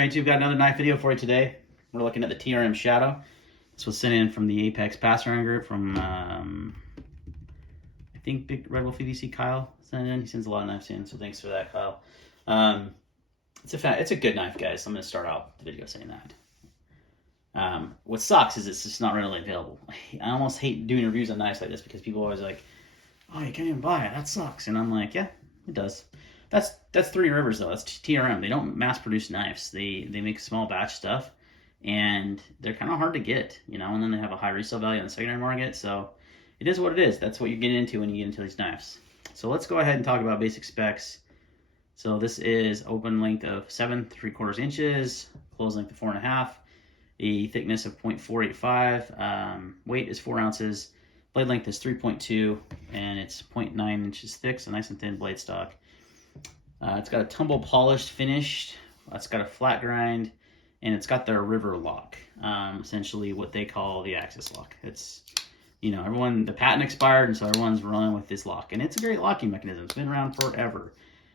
Alright, you've got another knife video for you today. We're looking at the TRM Shadow. This was sent in from the Apex Passer group from, I think Big Red Wolf EDC Kyle sent it in. He sends a lot of knives in, so thanks for that, Kyle. It's a good knife, guys. I'm going to start out the video saying that. What sucks is it's just not readily available. I almost hate doing reviews on knives like this because people are always like, oh, you can't even buy it. That sucks. And I'm like, yeah, it does. That's Three Rivers, though. That's TRM. They don't mass produce knives. They make small batch stuff, and they're kind of hard to get, you know, and then they have a high resale value on the secondary market. So it is what it is. That's what you get into when you get into these knives. So let's go ahead and talk about basic specs. So this is open length of 7 3/4 inches, closed length of 4.5, a thickness of 0.485, weight is 4 ounces, blade length is 3.2, and it's 0.9 inches thick, so nice and thin blade stock. It's got a tumble polished finish, it's got a flat grind, and it's got their river lock, essentially what they call the axis lock. It's, you know, the patent expired, and so everyone's running with this lock, and it's a great locking mechanism. It's been around forever,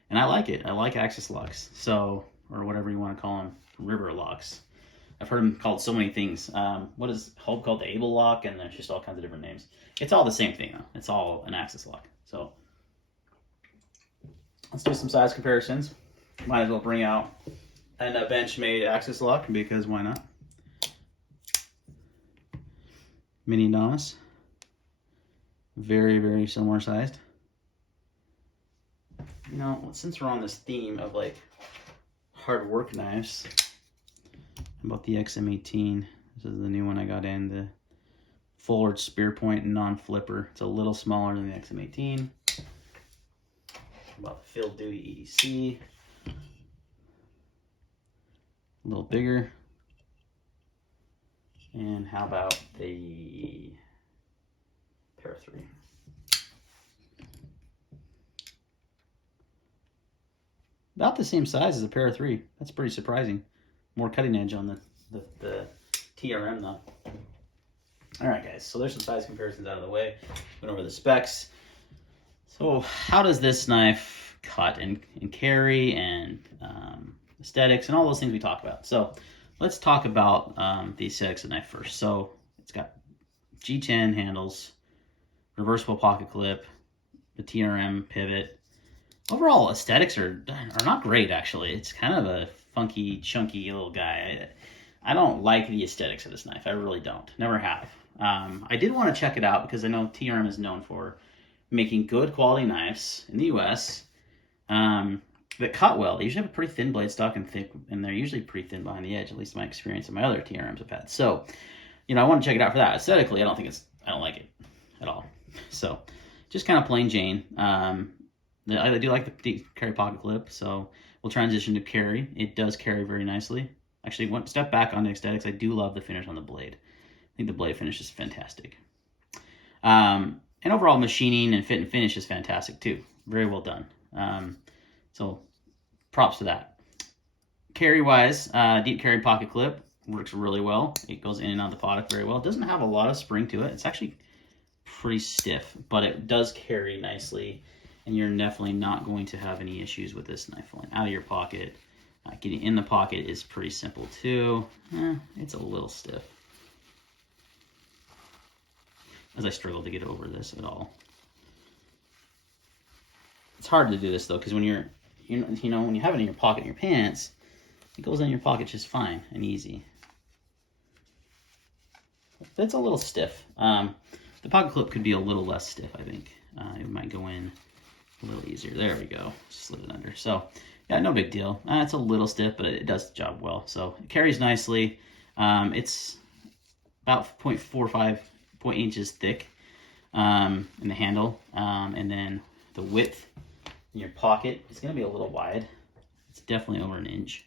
and I like it. I like axis locks, so, or whatever you want to call them, river locks. I've heard them called so many things. What is Hope called the Able lock, and there's just all kinds of different names. It's all the same thing, though. It's all an axis lock. So let's do some size comparisons. Might as well bring out a Benchmade axis lock, because why not? Mini Damas. Very, very similar sized. You know, since we're on this theme of like hard work knives, how about the XM18? This is the new one I got in, the forward spear point non-flipper. It's a little smaller than the XM18. About the Field Duty EDC, a little bigger. And how about the Para 3? About the same size as the Para 3. That's pretty surprising. More cutting edge on the TRM though. All right, guys. So there's some size comparisons out of the way. Went over the specs. So how does this knife cut and carry and aesthetics and all those things we talk about? So let's talk about the aesthetics of the knife first. So it's got G10 handles, reversible pocket clip, the TRM pivot. Overall aesthetics are not great, actually. It's kind of a funky, chunky little guy. I don't like the aesthetics of this knife. I really don't. Never have. I did want to check it out because I know TRM is known for making good quality knives in the US that cut well. They usually have a pretty thin blade stock and thick, and they're usually pretty thin behind the edge, at least in my experience and my other TRMs I've had. So, you know, I want to check it out for that. Aesthetically, I don't like it at all. So, just kind of plain Jane. I do like the carry pocket clip, so we'll transition to carry. It does carry very nicely. Actually, one step back on the aesthetics, I do love the finish on the blade. I think the blade finish is fantastic. And overall machining and fit and finish is fantastic too. Very well done. So props to that. Carry-wise, deep carry pocket clip works really well. It goes in and out of the pocket very well. It doesn't have a lot of spring to it. It's actually pretty stiff, but it does carry nicely, and you're definitely not going to have any issues with this knife falling out of your pocket. Getting in the pocket is pretty simple too. It's a little stiff, as I struggle to get over this at all. It's hard to do this though, because when you know, when you have it in your pocket in your pants, it goes in your pocket just fine and easy. It's a little stiff. The pocket clip could be a little less stiff, I think. It might go in a little easier. There we go. Slid it under. So yeah, no big deal. It's a little stiff, but it does the job well. So it carries nicely. It's about 0.45 inches thick in the handle, and then the width in your pocket is going to be a little wide. It's definitely over an inch.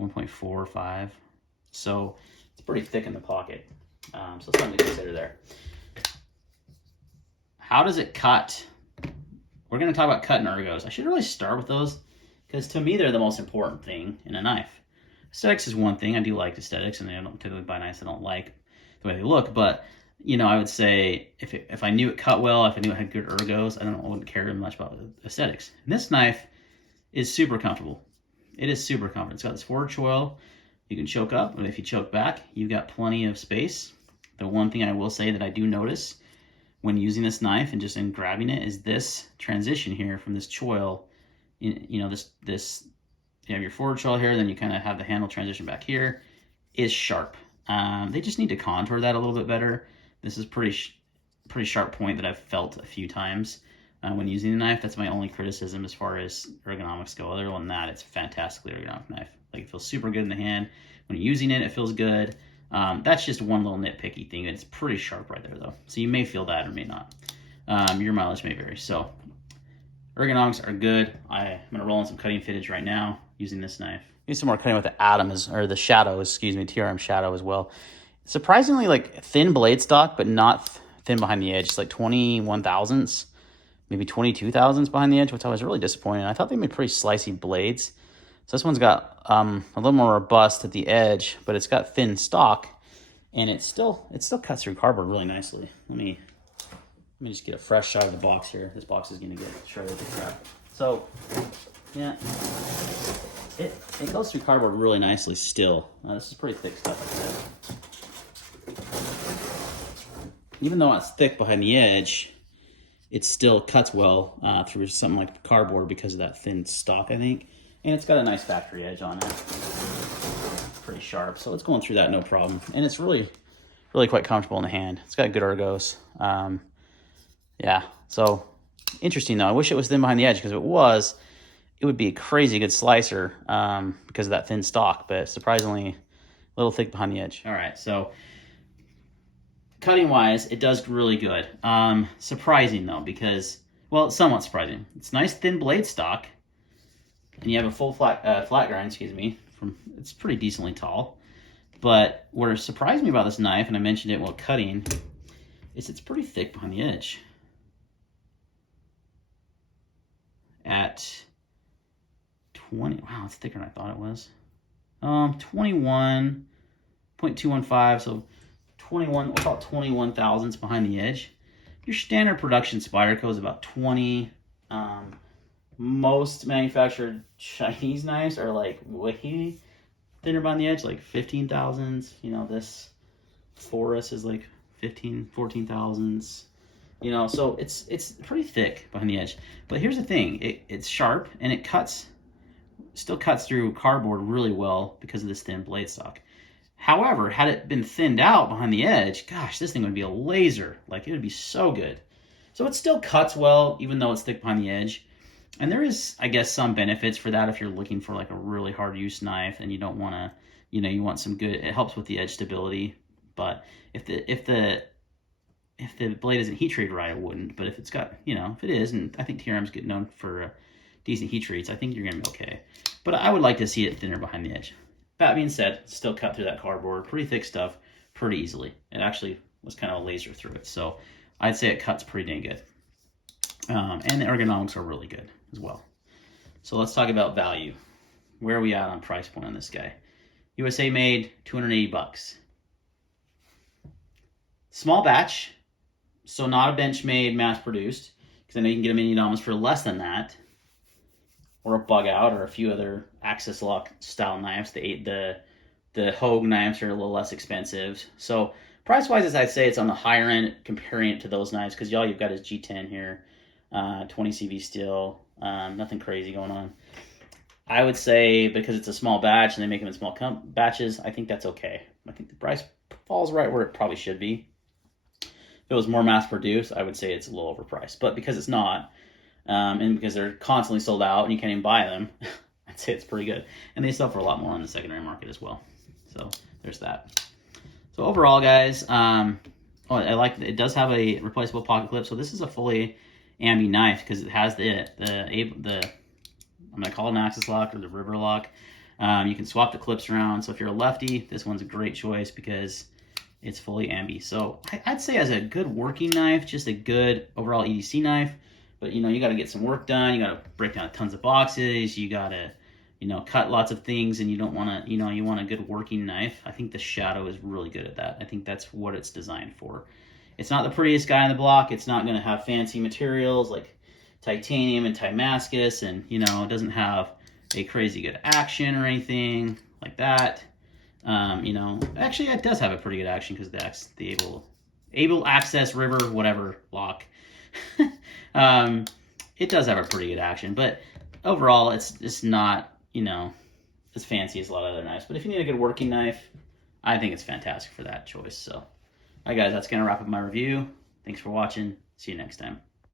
1.45. So it's pretty thick in the pocket. So something to consider there. How does it cut? We're going to talk about cut and ergos. I should really start with those because to me they're the most important thing in a knife. Aesthetics is one thing. I do like aesthetics, and I don't typically buy knives I don't like the way they look, but you know, I would say if I knew it cut well, if I knew it had good ergos, I wouldn't care much about aesthetics. And this knife is super comfortable. It is super comfortable. It's got this forward choil. You can choke up, and if you choke back, you've got plenty of space. The one thing I will say that I do notice when using this knife and just in grabbing it is this transition here from this choil. You know, this you have your forward choil here, then you kind of have the handle transition back here, is sharp. They just need to contour that a little bit better. This is pretty sharp point that I've felt a few times when using the knife. That's my only criticism as far as ergonomics go. Other than that, it's a fantastically ergonomic knife. Like, it feels super good in the hand. When you're using it, it feels good. That's just one little nitpicky thing. It's pretty sharp right there, though. So you may feel that or may not. Your mileage may vary. So ergonomics are good. I'm going to roll in some cutting footage right now using this knife. Do some more cutting with the or the Shadow, excuse me, TRM Shadow as well. Surprisingly, like, thin blade stock, but not thin behind the edge. It's like 21 thousandths, maybe 22 thousandths behind the edge, which I was really disappointed. I thought they made pretty slicey blades. So this one's got a little more robust at the edge, but it's got thin stock, and it still cuts through cardboard really nicely. Let me just get a fresh shot of the box here. This box is gonna get shredded to crap. So yeah, it goes through cardboard really nicely still. This is pretty thick stuff. Even though it's thick behind the edge, it still cuts well through something like cardboard because of that thin stock, I think. And it's got a nice factory edge on it. Pretty sharp, so it's going through that no problem. And it's really quite comfortable in the hand. It's got good ergos. Yeah, so interesting though. I wish it was thin behind the edge, because if it was, it would be a crazy good slicer because of that thin stock, but surprisingly a little thick behind the edge. All right, so cutting wise, it does really good. Surprising though, because, well, it's somewhat surprising. It's nice thin blade stock, and you have a full flat grind, excuse me. It's pretty decently tall. But what surprised me about this knife, and I mentioned it while cutting, is it's pretty thick behind the edge. At 20, wow, it's thicker than I thought it was. 21.215, so 21, we'll call it 21 thousandths behind the edge. Your standard production Spyderco is about 20. Most manufactured Chinese knives are like way thinner behind the edge, like 15 thousandths. You know, this Forest is like 14 thousandths. You know, so it's pretty thick behind the edge. But here's the thing, it's sharp, and it still cuts through cardboard really well because of this thin blade stock. However, had it been thinned out behind the edge, gosh, this thing would be a laser. Like, it would be so good. So it still cuts well, even though it's thick behind the edge. And there is, I guess, some benefits for that if you're looking for like a really hard use knife and you don't want to, you know, you want some good, it helps with the edge stability. But if the blade isn't heat treated right, it wouldn't. But if it's got, you know, if it is, and I think TRM's get known for decent heat treats, I think you're going to be okay. But I would like to see it thinner behind the edge. That being said, still cut through that cardboard, pretty thick stuff, pretty easily. It actually was kind of a laser through it. So I'd say it cuts pretty dang good. And the ergonomics are really good as well. So let's talk about value. Where are we at on price point on this guy? USA made, 280 bucks. Small batch, so not a Benchmade, mass produced, because I know you can get them in Ergonomics for less than that, or a Bug Out, or a few other Axis Lock style knives. The Hogue knives are a little less expensive. So price wise, I'd say it's on the higher end comparing it to those knives, because all you've got is G10 here, 20 CV steel, nothing crazy going on. I would say because it's a small batch and they make them in small batches, I think that's okay. I think the price falls right where it probably should be. If it was more mass produced, I would say it's a little overpriced. But because it's not, and because they're constantly sold out and you can't even buy them, I'd say it's pretty good. And they sell for a lot more on the secondary market as well. So there's that. So overall, guys, I like it does have a replaceable pocket clip. So this is a fully ambi knife because it has the I'm gonna call it an Axis Lock or the River Lock. You can swap the clips around. So if you're a lefty, this one's a great choice because it's fully ambi. So I'd say as a good working knife, just a good overall EDC knife. But you know, you got to get some work done. You got to break down tons of boxes. You got to, you know, cut lots of things, and you don't want to, you know, you want a good working knife. I think the Shadow is really good at that. I think that's what it's designed for. It's not the prettiest guy in the block. It's not going to have fancy materials like, titanium and Damascus, and you know, it doesn't have a crazy good action or anything like that. You know, actually it does have a pretty good action because that's the able access river whatever lock. It does have a pretty good action, but overall it's not, you know, as fancy as a lot of other knives. But if you need a good working knife, I think it's fantastic for that choice. So, all right, guys, that's gonna wrap up my review. Thanks for watching. See you next time.